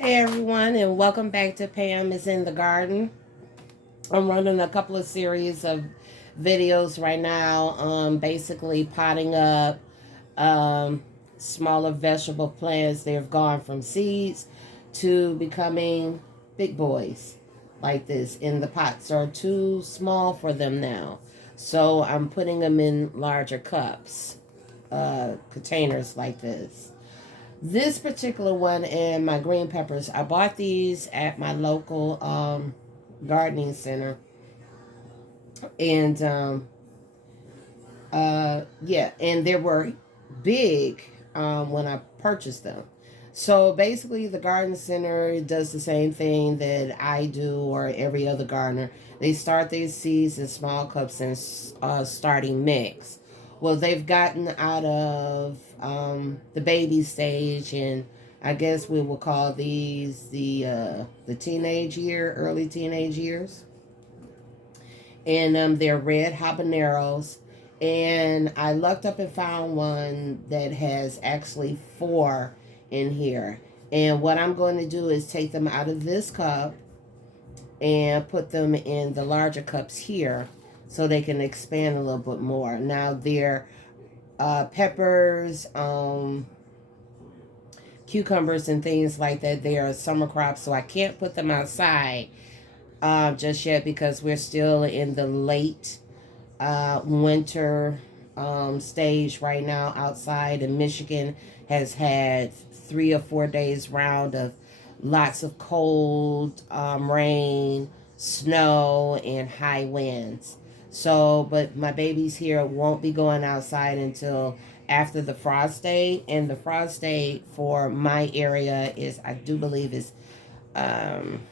Hey everyone, and welcome back to Pam is in the Garden. I'm running a couple of series of videos right now, basically potting up um, smaller vegetable plants. They've gone from seeds to becoming big boys like this, and the pots are too small for them now. So I'm putting them in larger cups, containers like this. This particular one and my green peppers, I bought these at my local gardening center. And yeah, and they were big when I purchased them. So basically, the garden center does the same thing that I do or every other gardener. They start these seeds in small cups and starting mix. Well, they've gotten out of the baby stage, and I guess we will call these the teenage year, early teenage years, and they're red habaneros. And I looked up and found one that has actually four in here. And what I'm going to do is take them out of this cup and put them in the larger cups here so they can expand a little bit more. Now they're peppers, cucumbers, and things like that. They are summer crops, so I can't put them outside just yet because we're still in the late winter stage right now outside. And Michigan has had 3 or 4 days round of lots of cold rain, snow, and high winds. So, but my babies here won't be going outside until after the frost date. And the frost date for my area is, I do believe, is um,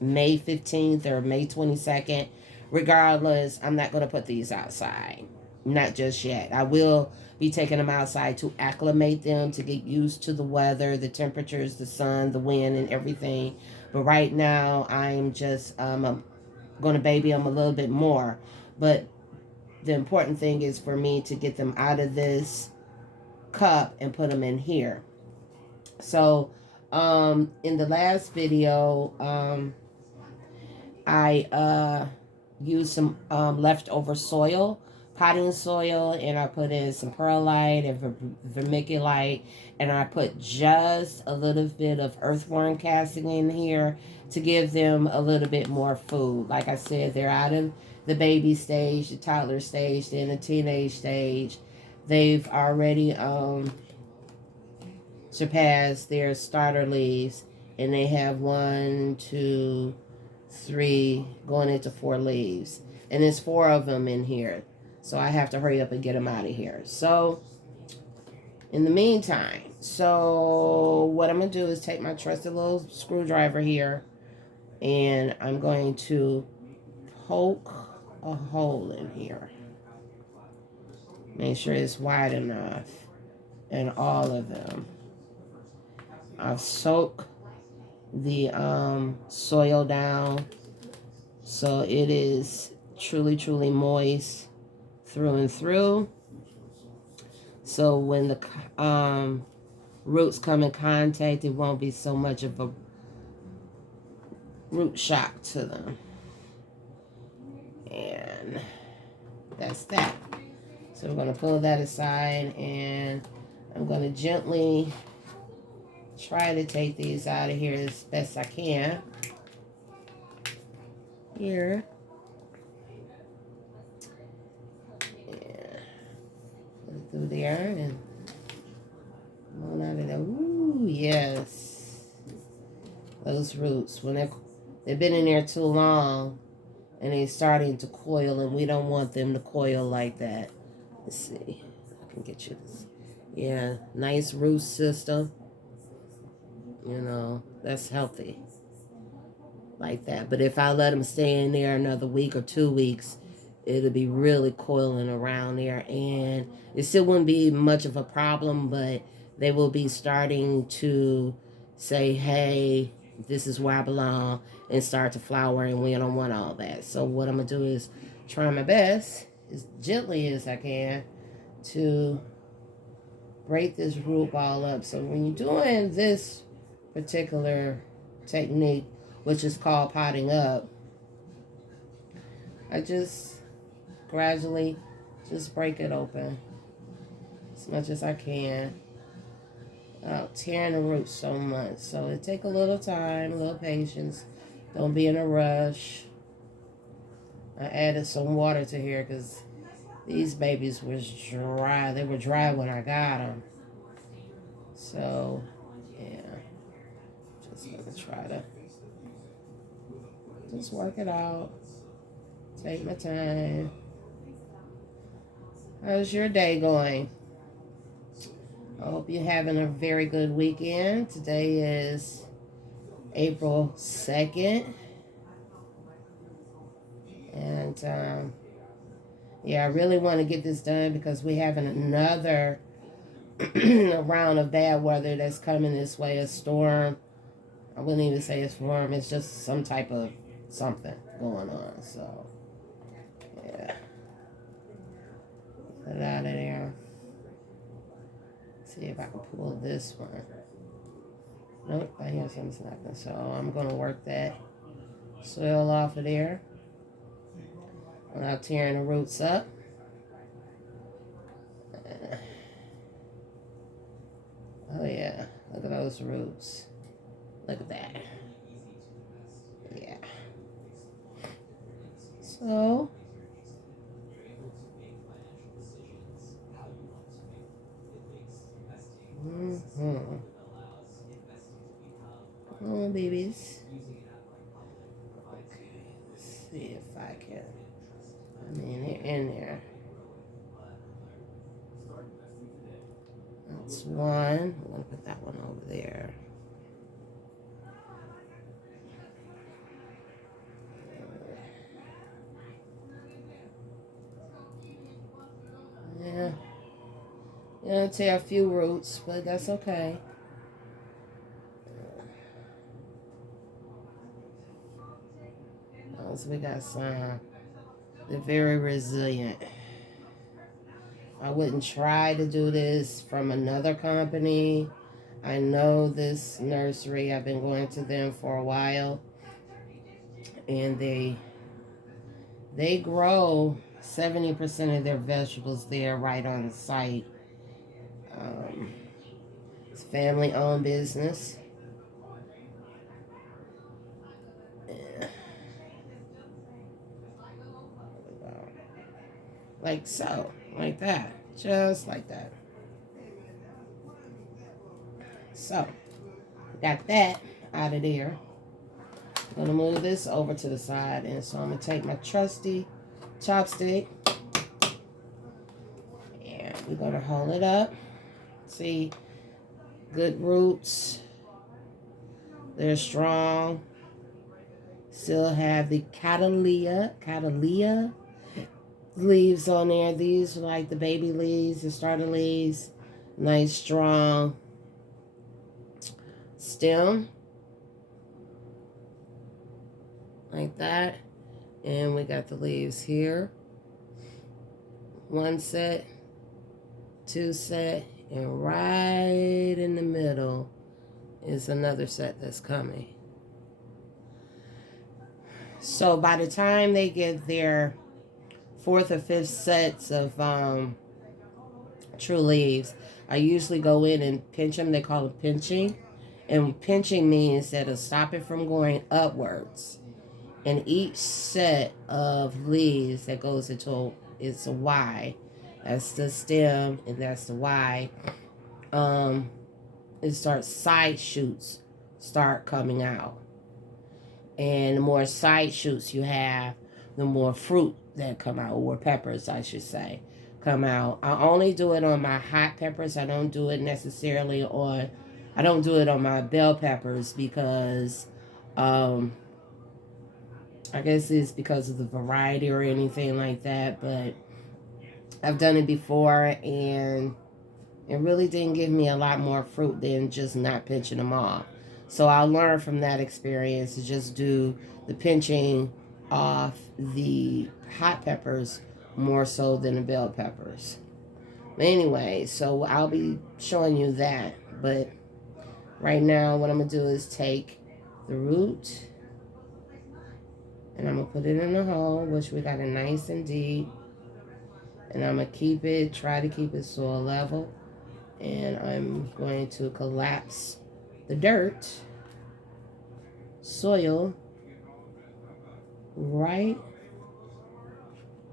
May 15th or May 22nd. Regardless, I'm not going to put these outside. Not just yet. I will be taking them outside to acclimate them, to get used to the weather, the temperatures, the sun, the wind, and everything. But right now, I'm just I'm going to baby them a little bit more. But the important thing is for me to get them out of this cup and put them in here. So, in the last video, I used some leftover soil, potting soil, and I put in some perlite and vermiculite, and I put just a little bit of earthworm casting in here to give them a little bit more food. Like I said, they're out of the baby stage, the toddler stage, then the teenage stage. They've already surpassed their starter leaves, and they have 1, 2, 3, going into 4 leaves, and there's 4 of them in here, so I have to hurry up and get them out of here. So in the meantime, so what I'm gonna do is take my trusted little screwdriver here, and I'm going to poke a hole in here, make sure it's wide enough in all of them. I've soaked the soil down so it is truly moist through and through. So when the roots come in contact, it won't be so much of a root shock to them. And that's that. So we're going to pull that aside, and I'm going to gently try to take these out of here as best I can. Here. Through there and on out of there. Ooh, yes. Those roots, when they've been in there too long and they're starting to coil, and we don't want them to coil like that. Let's see. I can get you this. Yeah, nice root system. You know, that's healthy. Like that. But if I let them stay in there another week or 2 weeks, it'll be really coiling around there, and it still wouldn't be much of a problem, but they will be starting to say, hey, this is where I belong, and start to flower, and we don't want all that. So what I'm going to do is try my best, as gently as I can, to break this root ball up. So when you're doing this particular technique, which is called potting up, I just gradually just break it open as much as I can without tearing the roots so much. So it take a little time, a little patience. Don't be in a rush. I added some water to here because these babies was dry. They were dry when I got them. So, yeah. Just going to try to just work it out. Take my time. How's your day going? I hope you're having a very good weekend. Today is April 2nd. And, yeah, I really want to get this done because we're having another round of bad weather that's coming this way, a storm. I wouldn't even say a storm. It's just some type of something going on. So, yeah. Put it out of there. See if I can pull this one. Nope, I hear something snapping. So I'm going to work that soil off of there without tearing the roots up. Oh yeah, look at those roots. Look at that. Yeah. So, oh babies. Okay, let's see if I can. I mean, they're in there. That's one. I'm going to put that one over there. Yeah. It'll tear a few roots, but that's okay. So we got some. They're very resilient. I wouldn't try to do this from another company. I know this nursery. I've been going to them for a while, and they grow 70% of their vegetables there right on the site. It's family-owned business. Like so, like that, just like that. So, got that out of there. I'm gonna move this over to the side, and so I'm gonna take my trusty chopstick, and we're gonna hold it up. See, good roots. They're strong. Still have the catalea leaves on there. These are like the baby leaves, the starter leaves. Nice, strong stem. Like that. And we got the leaves here. One set, two set, and right in the middle is another set that's coming. So by the time they get their fourth or fifth sets of true leaves, I usually go in and pinch them. They call it pinching. And pinching means that it'll stop it from going upwards. And each set of leaves that goes into it's a Y. That's the stem, and that's the Y. It starts side shoots start coming out. And the more side shoots you have, the more fruit that come out, or peppers, I should say, come out. I only do it on my hot peppers. I don't do it necessarily on, I don't do it on my bell peppers because, I guess it's because of the variety or anything like that, but I've done it before, and it really didn't give me a lot more fruit than just not pinching them off. So I learned from that experience to just do the pinching off the hot peppers more so than the bell peppers. But anyway, so I'll be showing you that. But Right now, what I'm going to do is take the root and I'm going to put it in the hole, which we got it nice and deep. And I'm going to try to keep it soil level. And I'm going to collapse the dirt, soil, right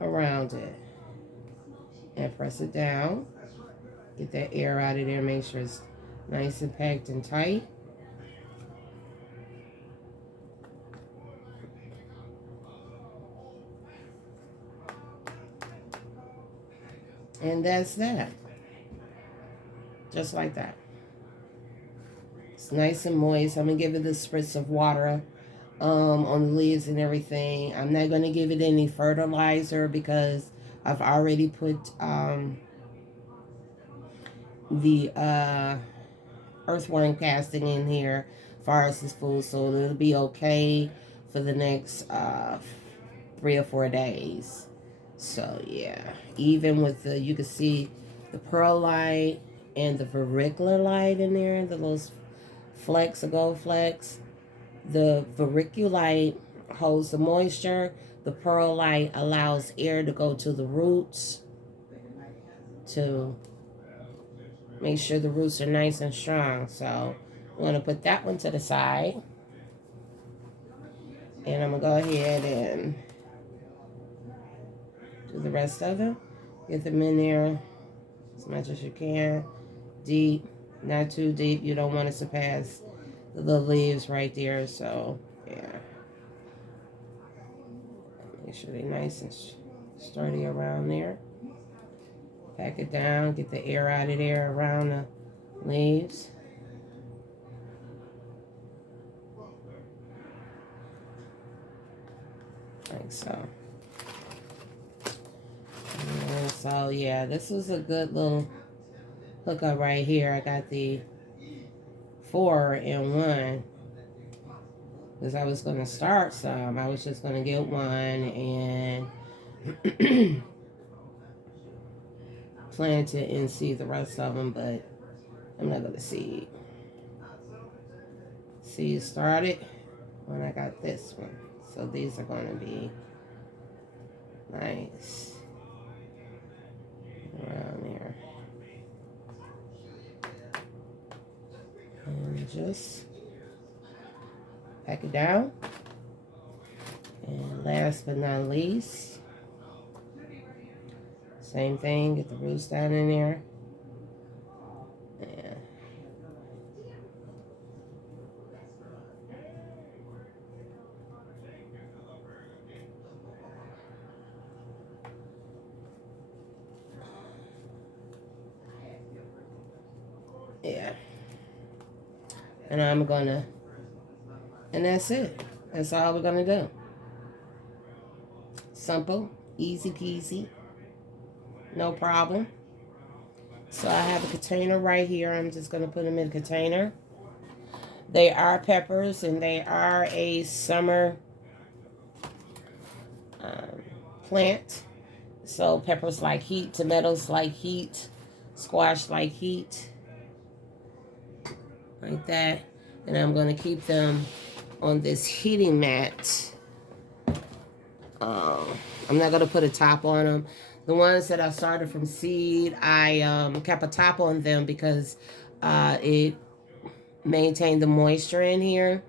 around it. And press it down. Get that air out of there. Make sure it's nice and packed and tight. And that's that. Just like that. It's nice and moist. I'm going to give it a spritz of water on the leaves and everything. I'm not going to give it any fertilizer because I've already put the earthworm casting in here as far as this food, so it'll be okay for the next 3 or 4 days. So yeah, even with you can see the perlite and the vermiculite in there, the little flecks, the gold flecks. The vermiculite holds the moisture. The perlite allows air to go to the roots to make sure the roots are nice and strong. So I'm going to put that one to the side. And I'm going to go ahead and do the rest of them. Get them in there as much as you can. Deep, not too deep. You don't want it to pass the little leaves right there. So, yeah. Make sure they're nice and sturdy around there. Pack it down. Get the air out of there around the leaves. Like so. And so, yeah, this was a good little hookup right here. I got the 4-in-1 because I was going to start some. I was just going to get one and plant it and see the rest of them, but I'm not going to seed. Seed started when I got this one. So these are going to be nice around there. And just pack it down. And last but not least, same thing, get the roots down in there. Yeah. Yeah. And I'm gonna, and that's it. That's all we're gonna do. Simple, easy peasy, no problem. So I have a container right here. I'm just gonna put them in a container. They are peppers and they are a summer plant. So peppers like heat, tomatoes like heat, squash like heat, like that. And I'm going to keep them on this heating mat. I'm not going to put a top on them. The ones that I started from seed, I kept a top on them because it maintained the moisture in here.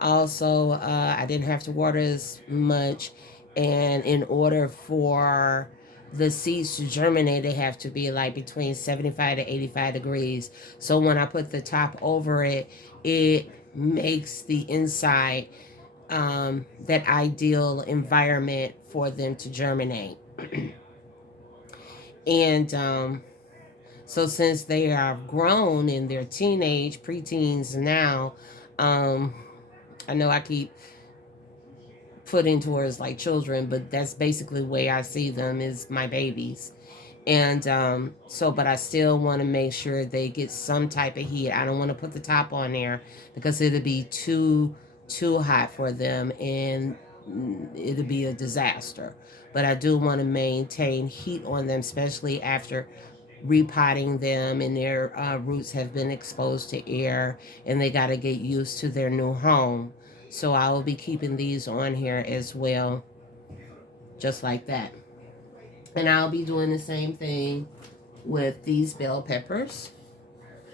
Also, I didn't have to water as much. And in order for the seeds to germinate, they have to be like between 75 to 85 degrees. So when I put the top over it, it makes the inside that ideal environment for them to germinate. And so since they are grown in their teenage, preteens now, I know I keep putting towards like children, but that's basically the way I see them is my babies. And but I still want to make sure they get some type of heat. I don't want to put the top on there because it'll be too hot for them and it'll be a disaster. But I do want to maintain heat on them, especially after repotting them, and their roots have been exposed to air, and they got to get used to their new home. So I will be keeping these on here as well, just like that. And I'll be doing the same thing with these bell peppers.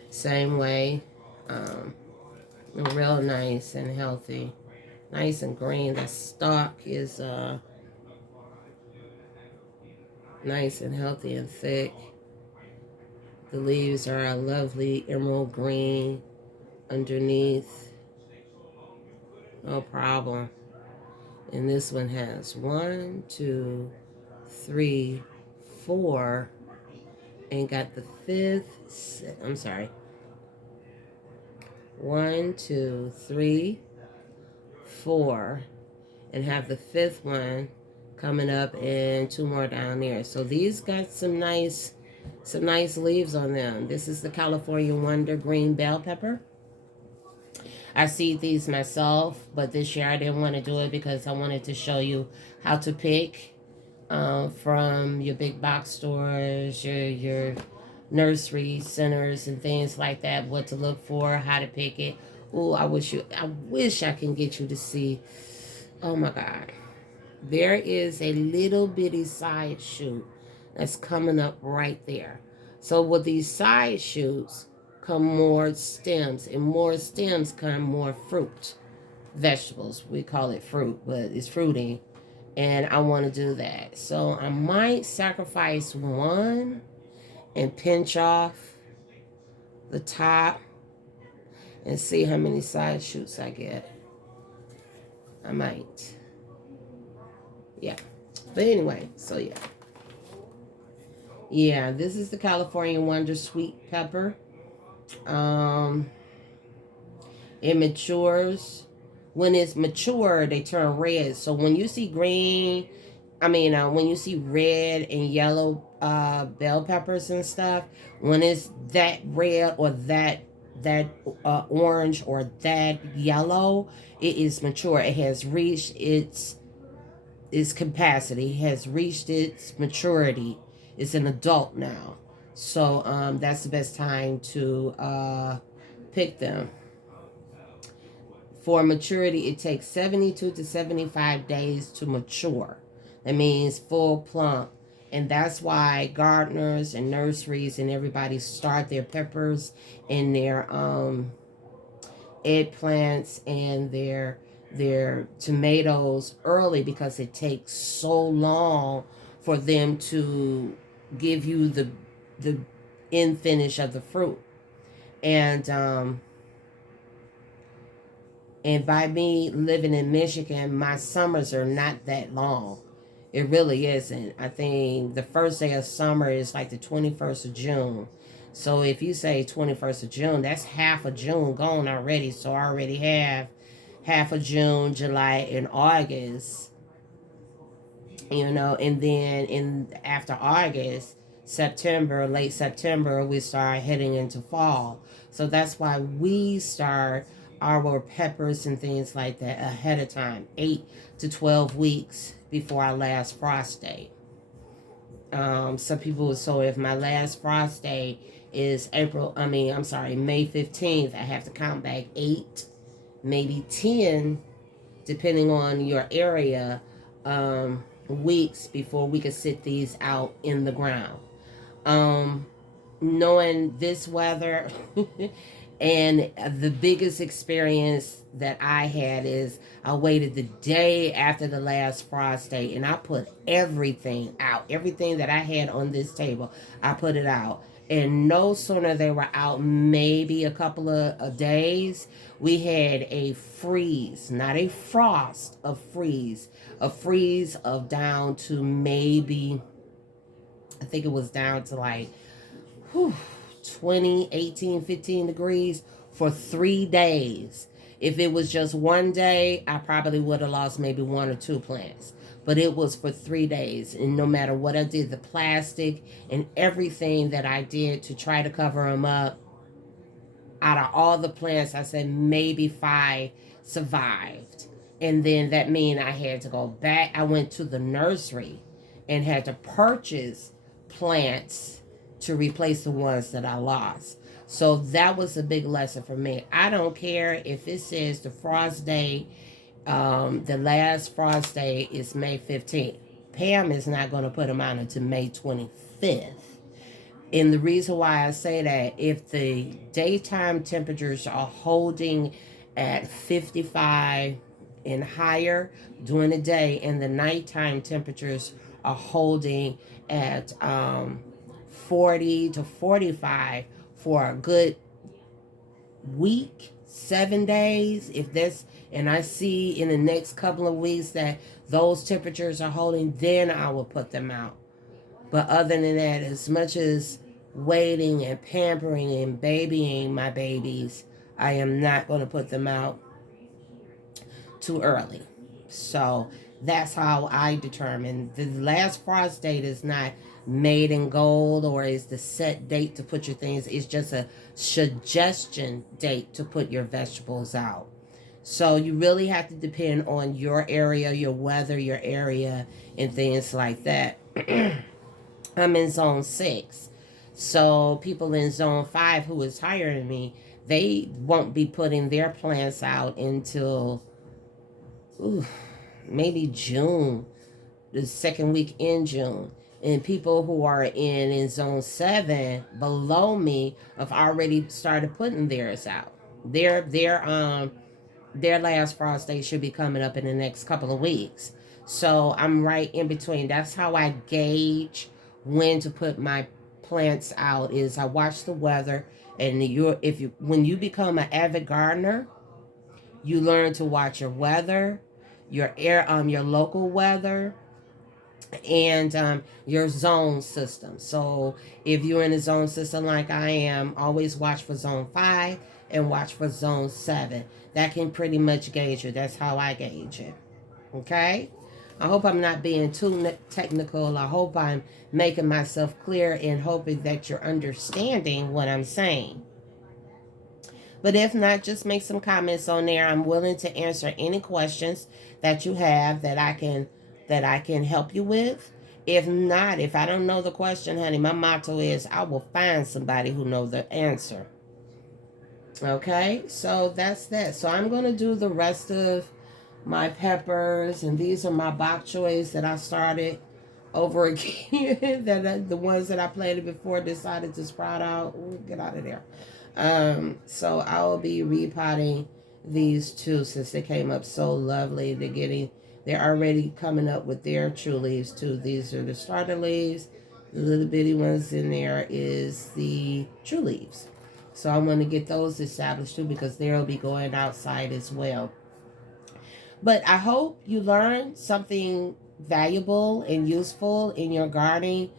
Same way. Um, Real nice and healthy. Nice and green. The stalk is nice and healthy and thick. The leaves are a lovely emerald green underneath. No problem. And this one has 1, 2, 3, 4, and got the fifth. I'm sorry. 1, 2, 3, 4, and have the fifth one coming up, and 2 more down there. So these got some nice leaves on them. This is the California Wonder Green Bell Pepper. I seed these myself, but this year I didn't want to do it because I wanted to show you how to pick from your big box stores, your nursery centers and things like that, what to look for, how to pick it. Oh, I wish I can get you to see. Oh my God. There is a little bitty side shoot that's coming up right there. So with these side shoots come more stems, and more stems come more fruit. Vegetables, we call it fruit, but it's fruity. And I want to do that. So I might sacrifice one and pinch off the top and see how many side shoots I get. I might. Yeah. But anyway, so yeah. Yeah, this is the California Wonder Sweet Pepper. It matures. When it's mature, they turn red. So when you see green, when you see red and yellow bell peppers and stuff, when it's that red or that orange or that yellow, it is mature. It has reached its capacity, has reached its maturity. It's an adult now. So that's the best time to pick them. For maturity, it takes 72 to 75 days to mature. That means full plump. And that's why gardeners and nurseries and everybody start their peppers and their eggplants and their tomatoes early, because it takes so long for them to give you the end finish of the fruit. And by me living in Michigan, my summers are not that long. It really isn't. I think the first day of summer is like the 21st of June. So if you say 21st of June, that's half of June gone already. So I already have half of June, July, and August. And then after August, September, late September, we start heading into fall. So that's why we start our peppers and things like that ahead of time, 8 to 12 weeks before our last frost date. Some people, so if my last frost date is May 15th, I have to count back 8, maybe 10, depending on your area, weeks before we could sit these out in the ground. Knowing this weather and the biggest experience that I had is I waited the day after the last frost day, and I put everything out. Everything that I had on this table, I put it out. And no sooner they were out, maybe a couple of days, we had a freeze, not a frost, a freeze of down to maybe, I think it was down to like 20, 18, 15 degrees for 3 days. If it was just one day, I probably would have lost maybe 1 or 2 plants. But it was for 3 days. And no matter what I did, the plastic and everything that I did to try to cover them up, out of all the plants, I said maybe 5 survived. And then that means I had to go back. I went to the nursery and had to purchase plants to replace the ones that I lost. So that was a big lesson for me. I don't care if it says the frost day, the last frost day is May 15th. Pam is not going to put them out until May 25th. And the reason why I say that, if the daytime temperatures are holding at 55 and higher during the day, and the nighttime temperatures are holding at 40 to 45 for a good week, 7 days, if that's, and I see in the next couple of weeks that those temperatures are holding, then I will put them out. But other than that, as much as waiting and pampering and babying my babies, I am not going to put them out too early. So that's how I determine. The last frost date is not made in gold or is the set date to put your things. It's just a suggestion date to put your vegetables out. So you really have to depend on your area, your weather, your area, and things like that. I'm in zone 6. So people in zone 5 who is higher than me, they won't be putting their plants out until maybe June, the second week in June. And people who are in zone 7 below me have already started putting theirs out. Their last frost day should be coming up in the next couple of weeks. So I'm right in between. That's how I gauge when to put my plants out. Is I watch the weather, and when you become an avid gardener, you learn to watch your weather, your local weather, and your zone system. So if you're in a zone system like I am, always watch for zone 5 and watch for zone 7. That can pretty much gauge it. That's how I gauge it. Okay? I hope I'm not being too technical. I hope I'm making myself clear and hoping that you're understanding what I'm saying. But if not, just make some comments on there. I'm willing to answer any questions that you have that I can help you with. If not, if I don't know the question, honey, my motto is I will find somebody who knows the answer. Okay, so that's that. So I'm going to do the rest of my peppers, and these are my bok choys that I started over again. The ones that I planted before decided to sprout out. Ooh, get out of there. So I will be repotting these two since they came up so lovely. They're already coming up with their true leaves too. These are the starter leaves. The little bitty ones in there is the true leaves. So I'm going to get those established too, because they'll be going outside as well. But I hope you learned something valuable and useful in your gardening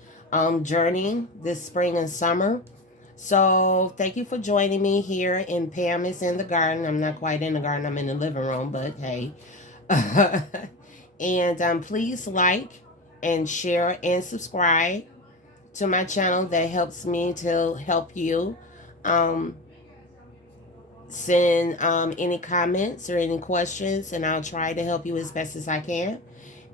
journey this spring and summer. So thank you for joining me here in Pam is in the garden. I'm not quite in the garden. I'm in the living room, but hey. And please like and share and subscribe to my channel. That helps me to help you. Send any comments or any questions, and I'll try to help you as best as I can.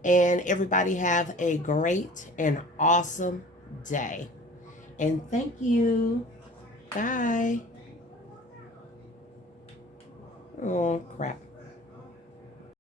And everybody have a great and awesome day. And thank you. Bye. Oh, crap.